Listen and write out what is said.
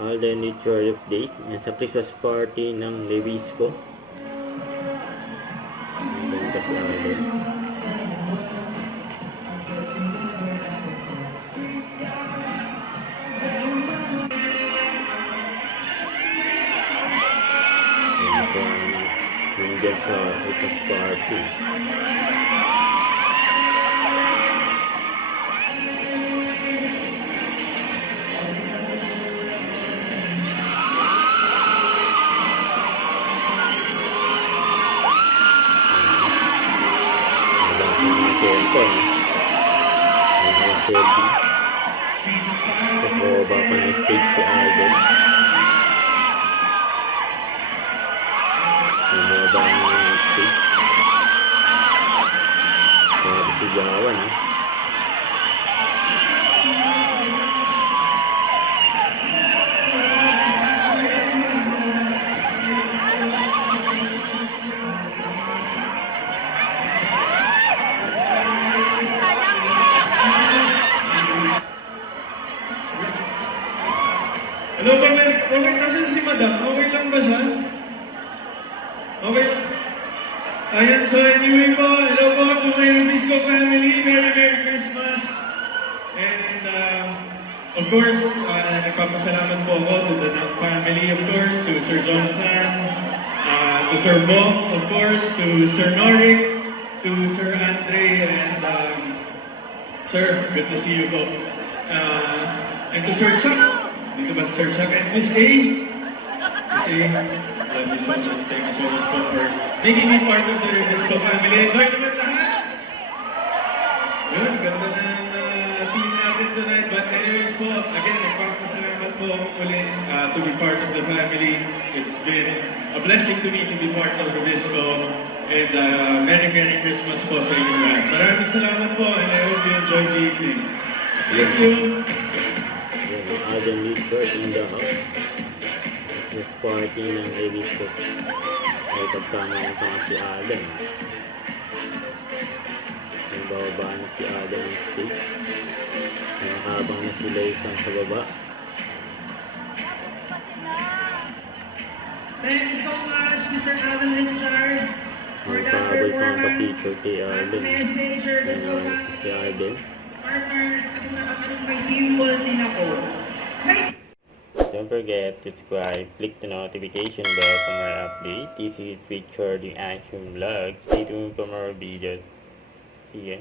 Alden Nature Update. Yan sa Christmas party ng Levisco. Ang ganda si Alden. Yan po yung dyan sa Christmas party. Cellphone. May mga selfie. Tapos bababa pa ng stage si Alden. May mga bang ng stage. Mga bisigawan ha. Hello, okay nasan si Madam? Okay lang ba siya? Okay lang. Ayan, so anyway po, hello po to my Levisco family. Merry Christmas. And of course, nagpapasalamat po ako to the family, of course, to Sir Jonathan, to Sir Bo, of course, to Sir Norik, to Sir Andre, and Sir, good to see you po. And to Sir Chuck. Dito ba Sir Chuck and Miss A? Miss A, love you so much. Thank you so much po for making me part of the Levisco family. Enjoy naman lahat! Yun, ganda ng team natin tonight. But anyways po, again, nagpapasalamat po ulit to be part of the family. It's been a blessing to me to be part of Levisco. And Merry Christmas po sa inyo lahat. Maraming salamat po and I hope you enjoy the evening. Thank you! Alden Nature in the house. Next party ng Levisco. Ay pagkamayan pa nga si Alden. Ang bababa na si Alden ng stage. Habang na sila isang sa baba. Thank you so much, Mr. Alden Richards, for that Magpapabay pa ang performance. pa-picture kay Alden. Message, your Levisco Si Alden. partners, at nakakaroon may gimbal din ako. Hey! Don't forget to subscribe, click the notification bell for more updates. This is Richard the Action Vlog. Stay tuned for more videos. See ya.